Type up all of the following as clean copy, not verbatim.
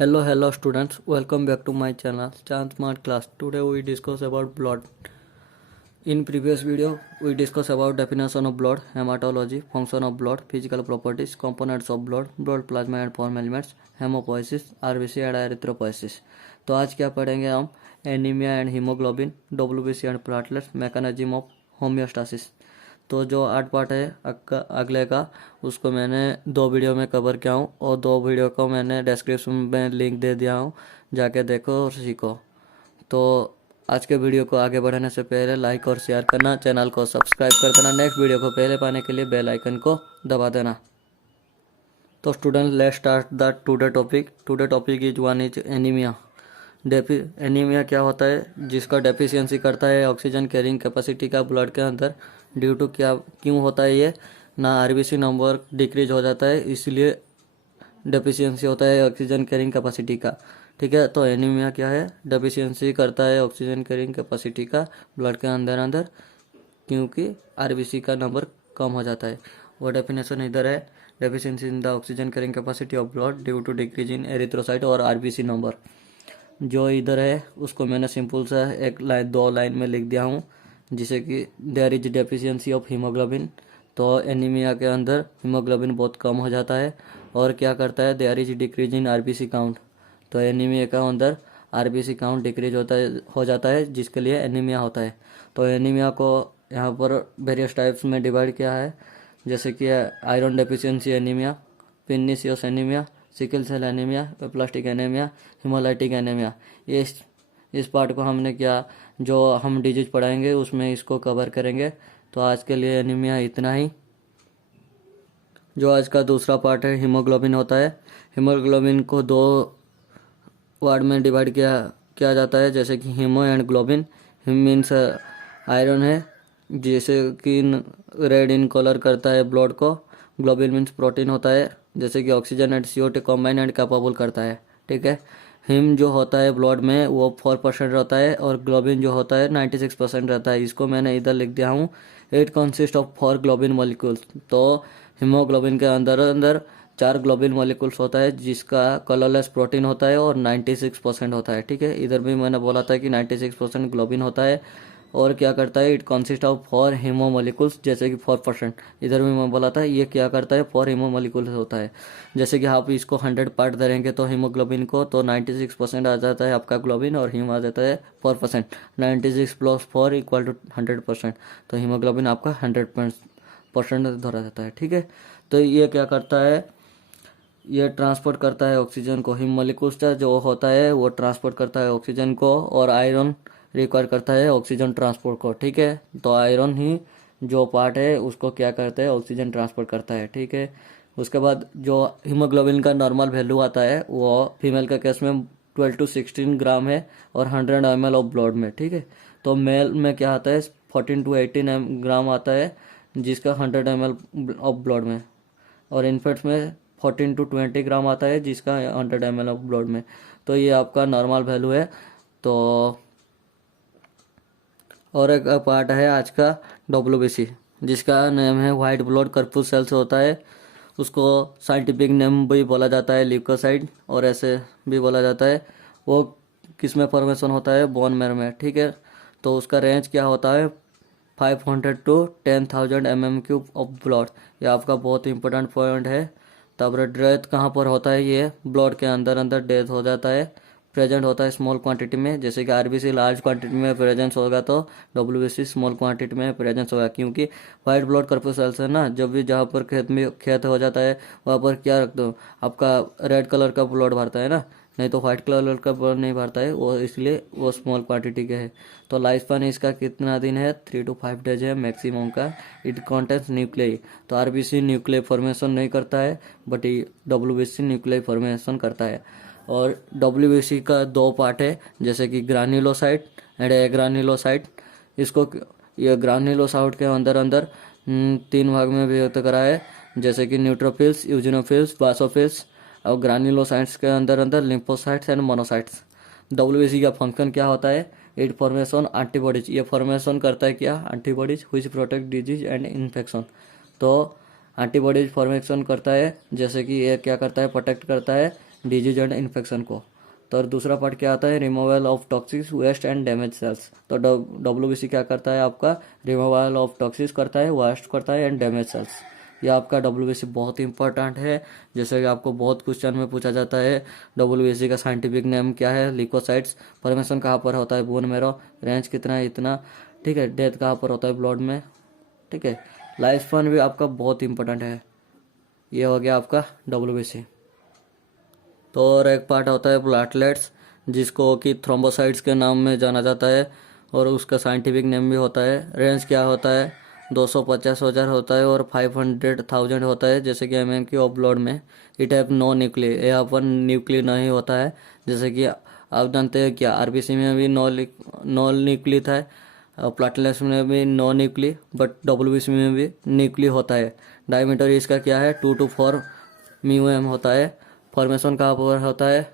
Hello students. Welcome back to my channel Chand Smart Class. Today we discuss about blood. In previous video, we discuss about definition of blood, hematology, function of blood, physical properties, components of blood, blood plasma and form elements, hemopoiesis, RBC and erythropoiesis. तो आज क्या पढ़ेंगे हम? Anaemia and haemoglobin, WBC and platelets, mechanism of homeostasis. तो जो 8 part है अगले का, उसको मैंने 2 वीडियो में कवर किया हूँ और 2 वीडियो को मैंने डिस्क्रिप्शन में लिंक दे दिया हूँ, जाके देखो और सीखो। तो आज के वीडियो को आगे बढ़ाने से पहले लाइक और शेयर करना, चैनल को सब्सक्राइब कर देना, नेक्स्ट वीडियो को पहले पाने के लिए बेल आइकन को दबा देना। तो student, let's start the today topic is one is anaemia. Anaemia क्या होता है? जिसका डेफिशिएंसी करता है ऑक्सीजन कैरिंग कैपेसिटी का ब्लड के अंदर। ड्यू टू क्यों होता है ये? ना आरबीसी नंबर डिक्रीज हो जाता है, इसलिए डेफिशिएंसी होता है ऑक्सीजन कैरिंग कैपेसिटी का। ठीक है, तो एनीमिया क्या है? डेफिशिएंसी करता है ऑक्सीजन कैरिंग कैपेसिटी का ब्लड के अंदर क्योंकि आरबीसी का नंबर कम हो जाता है। वो डेफिनेशन इधर है, deficiency in the oxygen carrying capacity of blood due to decrease in erythrocyte और आरबीसी नंबर। जो इधर है उसको मैंने सिंपल सा 2 लाइन में लिख दिया हूँ, जिसे कि there is deficiency of haemoglobin. तो एनीमिया के अंदर हीमोग्लोबिन बहुत कम हो जाता है और क्या करता है? There is decrease in RBC count. तो एनीमिया के अंदर आरबीसी काउंट डिक्रीज हो जाता है, जिसके लिए एनीमिया होता है। तो एनीमिया को यहाँ पर वेरियस टाइप्स में डिवाइड किया है, जैसे कि iron deficiency anaemia, pernicious anaemia, sickle cell anaemia, plastic anaemia, haemolytic anaemia. इस पार्ट को हमने क्या, जो हम डिजीज पढ़ाएंगे उसमें इसको कवर करेंगे। तो आज के लिए एनीमिया इतना ही। जो आज का दूसरा पार्ट है, हीमोग्लोबिन होता है। हीमोग्लोबिन को 2 वार्ड में डिवाइड किया जाता है, जैसे कि haemo and globin. Haem means iron है, जैसे कि रेड इन कलर करता है ब्लड को। ग्लोबिन मीन्स प्रोटीन होता है, जैसे कि oxygen and CO2 combine and capable करता है। ठीक है, हिम जो होता है ब्लड में वो 4% रहता है और ग्लोबिन जो होता है 96% रहता है। इसको मैंने इधर लिख दिया हूँ, it consist of 4 globin molecules. तो हीमोग्लोबिन के अंदर 4 ग्लोबिन मॉलिक्यूल्स होता है, जिसका कलरलेस प्रोटीन होता है और 96% होता है। ठीक है, इधर भी मैंने बोला था कि 96% ग्लोबिन होता है और क्या करता है? It consist of 4 haemo molecules, जैसे कि 4%। इधर भी मैं बोला था ये क्या करता है? 4 हीमो मॉलिक्यूल्स होता है। जैसे कि आप इसको 100 पार्ट धरेंगे तो हीमोग्लोबिन को, तो 96% आ जाता है आपका ग्लोबिन और हीम आ जाता है 4%। 96 + 4 = 100%। तो हीमोग्लोबिन आपका 100% धरा जाता है। ठीक है, तो ये क्या करता है? ये ट्रांसपोर्ट करता है ऑक्सीजन को। हिम मॉलिक्यूल्स जो होता है वो ट्रांसपोर्ट करता है ऑक्सीजन को, और आयरन रिक्वायर करता है ऑक्सीजन ट्रांसपोर्ट को। ठीक है, तो आयरन ही जो पार्ट है उसको क्या करता है? ऑक्सीजन ट्रांसपोर्ट करता है। ठीक है, उसके बाद जो हीमोग्लोबिन का नॉर्मल वैल्यू आता है वो फीमेल के केस में 12 to 16 ग्राम है और 100 ml ऑफ ब्लड में। ठीक है, तो मेल में क्या आता है? 14 to 18 ग्राम आता है, जिसका 100 ml ऑफ ब्लड में, और इन्फेंट्स में 14 to 20 ग्राम आता है, जिसका 100 ml ऑफ ब्लड में। तो ये आपका नॉर्मल वैल्यू है। तो और एक पार्ट है आज का WBC, जिसका नेम है वाइट ब्लड कर्पुसेल्स होता है। उसको साइंटिफिक नेम भी बोला जाता है ल्यूकोसाइट, और ऐसे भी बोला जाता है। वो किस में फॉर्मेशन होता है? बोन मैरो में। ठीक है, तो उसका रेंज क्या होता है? 500 to 10,000 mm³ ऑफ ब्लड। ये आपका बहुत इंपॉर्टेंट पॉइंट है। तब डेथ कहाँ पर होता है? ये ब्लड के अंदर डेथ हो जाता है, प्रेजेंट होता है स्मॉल क्वांटिटी में। जैसे कि आरबीसी लार्ज क्वांटिटी में प्रेजेंस होगा तो WBC स्मॉल क्वांटिटी में प्रेजेंस होगा, क्योंकि वाइट ब्लड कर्पुसेल्स है ना। जब भी जहाँ पर खेत हो जाता है वहाँ पर क्या रख दो? आपका रेड कलर का ब्लड भरता है ना, नहीं तो व्हाइट कलर का ब्लड नहीं भरता है वो, इसलिए वो स्मॉल क्वांटिटी के है। तो लाइफ स्पैन इसका कितना दिन है? 3 to 5 डेज है मैक्सिमम का। It contains nuclei. तो आरबीसी न्यूक्लियर फॉर्मेशन नहीं करता है, बट WBC न्यूक्लियर फॉर्मेशन करता है। और WBC का 2 पार्ट है, जैसे कि ग्रान्युलोसाइट एंड एग्रान्युलोसाइट। इसको ये ग्रान्युलोसाइट के अंदर 3 भाग में विभक्त करा है, जैसे कि न्यूट्रोफिल्स, यूजिनोफिल्स, बासोफिल्स। और ग्रान्युलोसाइट्स के अंदर लिम्फोसाइट्स एंड मोनोसाइट्स। WBC का फंक्शन क्या होता है? It formation antibodies. ये फॉर्मेशन करता है क्या? Antibodies which protect disease and infection. तो एंटीबॉडीज फॉर्मेशन करता है, जैसे कि ये क्या करता है? प्रोटेक्ट करता है डिजीज एंड इन्फेक्शन को। तो दूसरा पार्ट क्या आता है, removal of toxic waste and damage cells. तो WBC क्या करता है आपका, रिमूवल ऑफ टॉक्सिक करता है, वेस्ट करता है एंड डैमेज सेल्स। यह आपका WBC बहुत ही इंपॉर्टेंट है, जैसे कि आपको बहुत क्वेश्चन में पूछा जाता है। WBC का साइंटिफिक नेम क्या है, लिकोसाइट्स। फॉर्मेशन कहाँ पर होता है, बोन मेरो। रेंज कितना है, इतना, ठीक है। डेथ कहाँ पर होता है, ब्लड में, ठीक है। लाइफ स्पैन भी आपका बहुत इंपॉर्टेंट है। ये हो गया आपका WBC। तो और एक पार्ट होता है प्लेटलेट्स, जिसको कि थ्रोम्बोसाइट्स के नाम में जाना जाता है, और उसका साइंटिफिक नेम भी होता है। रेंज क्या होता है, 250,000 होता है और 500,000 होता है, जैसे कि MMQ ऑफ ब्लड में। इट हैव नो न्यूक्लिय, यहाँ पर न्यूक्लिय नहीं होता है। जैसे कि आप जानते हैं क्या, RBC में भी नो न्यूक्लिय था, प्लेटलेट्स में भी नो न्यूक्लिय, बट WBC में भी न्यूक्लिय होता है। डायमीटर इसका क्या है, 2 to 4 μm होता है। फॉर्मेशन कहाँ पर होता है,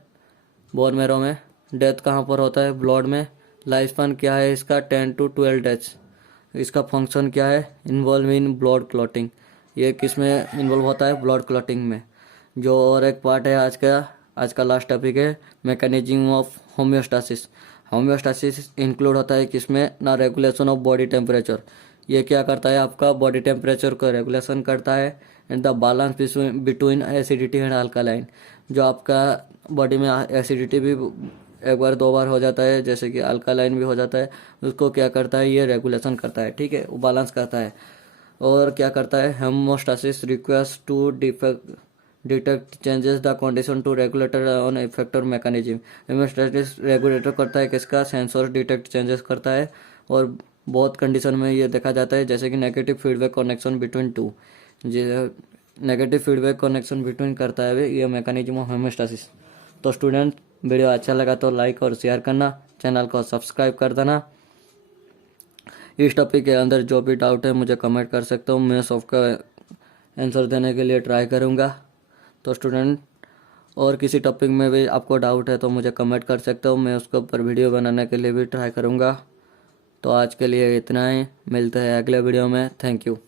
बोन मेरो में। डेथ कहाँ पर होता है, ब्लड में। लाइफ स्पैन क्या है इसका, 10 to 12 डेज। इसका फंक्शन क्या है, इन्वॉल्व इन ब्लड क्लॉटिंग। ये किस में इन्वॉल्व होता है, ब्लड क्लॉटिंग में। जो और एक पार्ट है आज का लास्ट टॉपिक है, mechanism of homeostasis. Homeostasis include होता है किसमें ना, रेगुलेशन ऑफ बॉडी टेम्परेचर। ये क्या करता है आपका, बॉडी टेम्परेचर को रेगुलेशन करता है, and the balance between acidity and alkaline. जो आपका बॉडी में एसिडिटी भी एक बार 2 बार हो जाता है, जैसे कि अल्कालाइन भी हो जाता है, उसको क्या करता है, ये रेगुलेशन करता है, ठीक है, वो बैलेंस करता है। और क्या करता है, homeostasis request to detect changes the condition to regulator on effector mechanism. Homeostasis regulator करता है किसका, सेंसर डिटेक्ट चेंजेस करता है। और बहुत कंडीशन में ये देखा जाता है, जैसे कि negative feedback connection between two, negative feedback connection between करता है ये मैकेनिज्म ऑफ हेमोस्टासिस। तो स्टूडेंट, वीडियो अच्छा लगा तो लाइक और शेयर करना, चैनल को सब्सक्राइब कर देना। इस टॉपिक के अंदर जो भी डाउट है मुझे कमेंट कर सकते हो, मैं सबका आंसर देने के लिए ट्राई करूँगा। तो स्टूडेंट, और किसी टॉपिक में भी आपको डाउट है तो मुझे कमेंट कर सकते हो, मैं उसके ऊपर वीडियो बनाने के लिए भी ट्राई करूँगा। तो आज के लिए इतना ही, मिलते हैं अगले वीडियो में। Thank you.